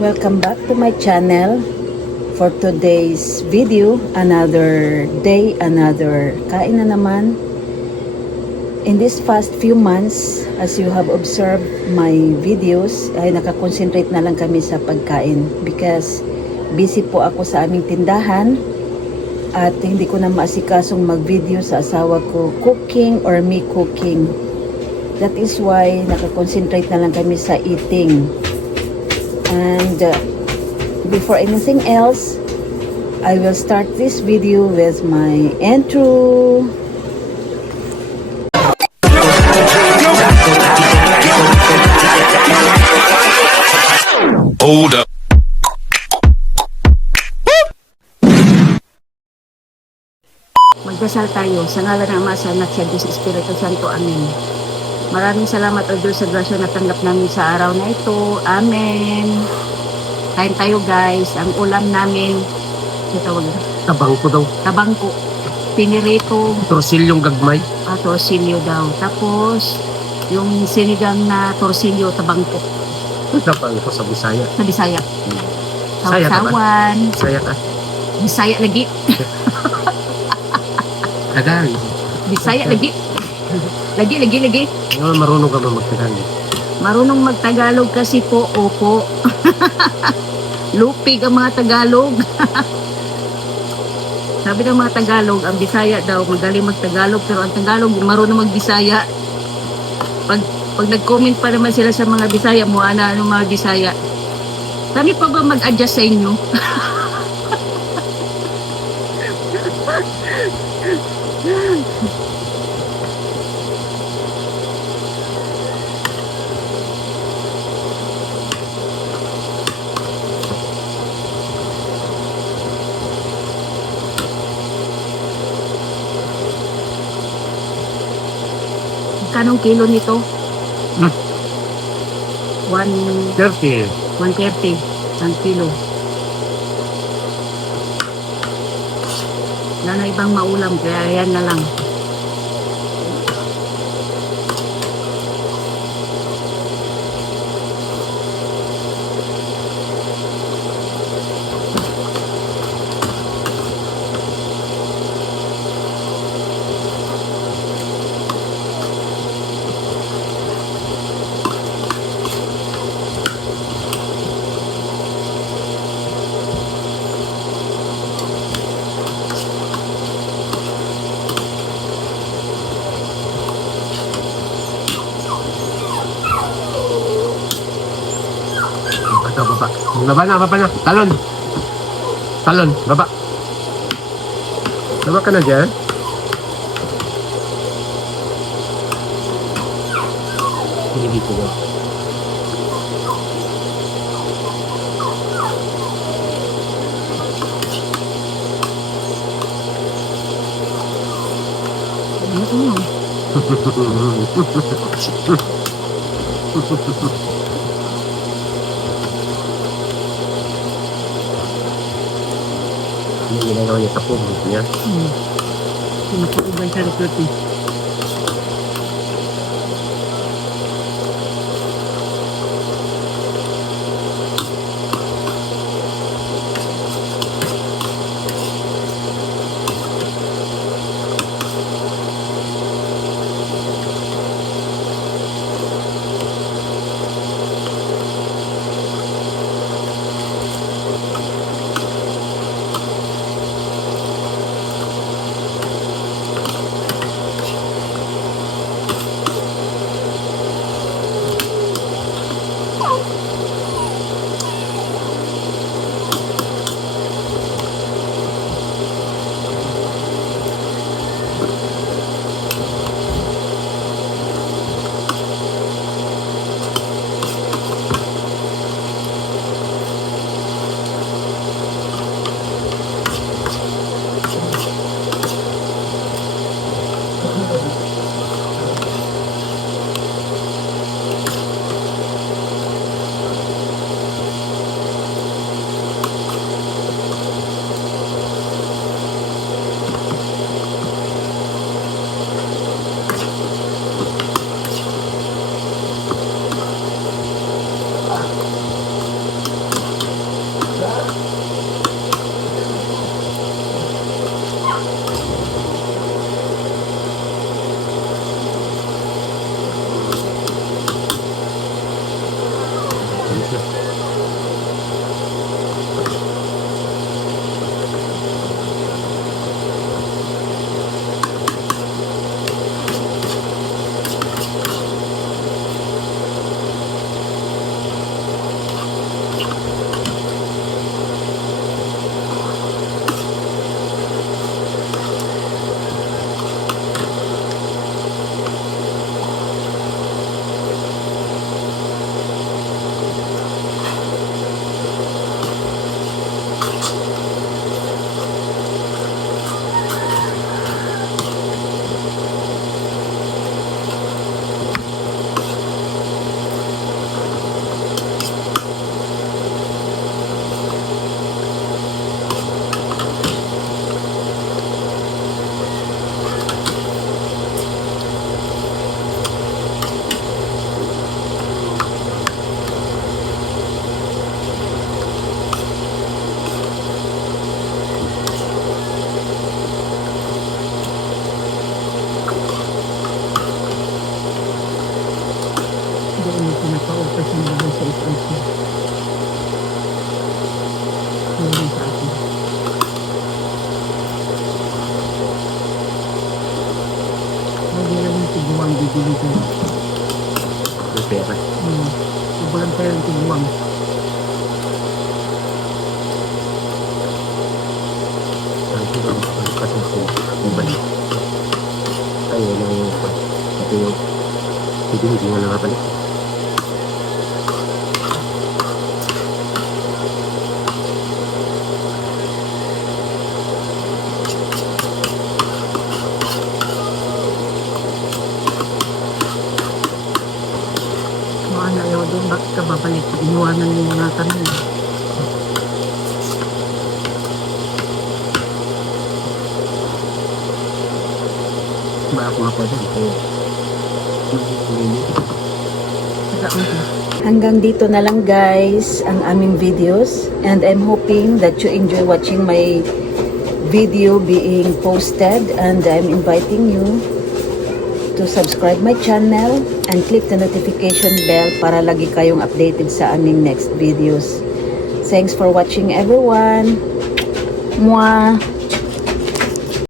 Welcome back to my channel. For today's video, another day, another kain na naman. In this past few months, as you have observed my videos, ay nakakonsentrate na lang kami sa pagkain because busy po ako sa aming tindahan at hindi ko na maasikasong mag-video sa asawa ko cooking or me cooking. That is why nakakonsentrate na lang kami sa eating. And before anything else, I will start this video with my intro. Hold up. Magdasal tayo sa ngalan ng Ama, sa Anak, sa Diyos, Espiritu Santo. Amen. Maraming salamat o Diyos sa grasya na tanggap namin sa araw na ito. Amen. Kain tayo guys. Ang ulam namin, ito tawag na, Tabangko daw. tabangko, pinirito, Torsilyong gagmay. torsilyo daw. Tapos, yung sinigang na torsilyo, tabangko, Tabangko sa Bisaya. sa Bisaya. Bisaya ka ba? Sausawan, Bisaya ka. Bisaya lagi. Tagalog. Bisaya lagi. Lagi. Oh, marunong ka ba magtagalog? Marunong magtagalog kasi po, opo. Lupig ang mga Tagalog. Sabi ng mga Tagalog, ang Bisaya daw, magaling magtagalog, pero ang Tagalog, marunong magbisaya. Pag nag-comment pa naman sila sa mga Bisaya, mukha na ano mga Bisaya. Kami pa ba mag-adjust sa inyo? Kanong kilo nito? 30. 130 ang kilo. Wala na ibang maulam, kaya yan na lang. Ito, baba. Baba na. Talon. Baba. Baba ka na dyan. Hindi dito ba? Yung ginagawa niya sa public niya. Pinakaubay sa likod eh. hindi nga nakapalik. Mga ayaw doon, bakit ka babalik? Inuwanan mo na kami. Ba ako nga pa dyan. Hanggang dito na lang guys ang aming videos, and I'm hoping that you enjoy watching my video being posted, and I'm inviting you to subscribe my channel and click the notification bell para lagi kayong updated sa aming next videos. Thanks for watching everyone. Mwah!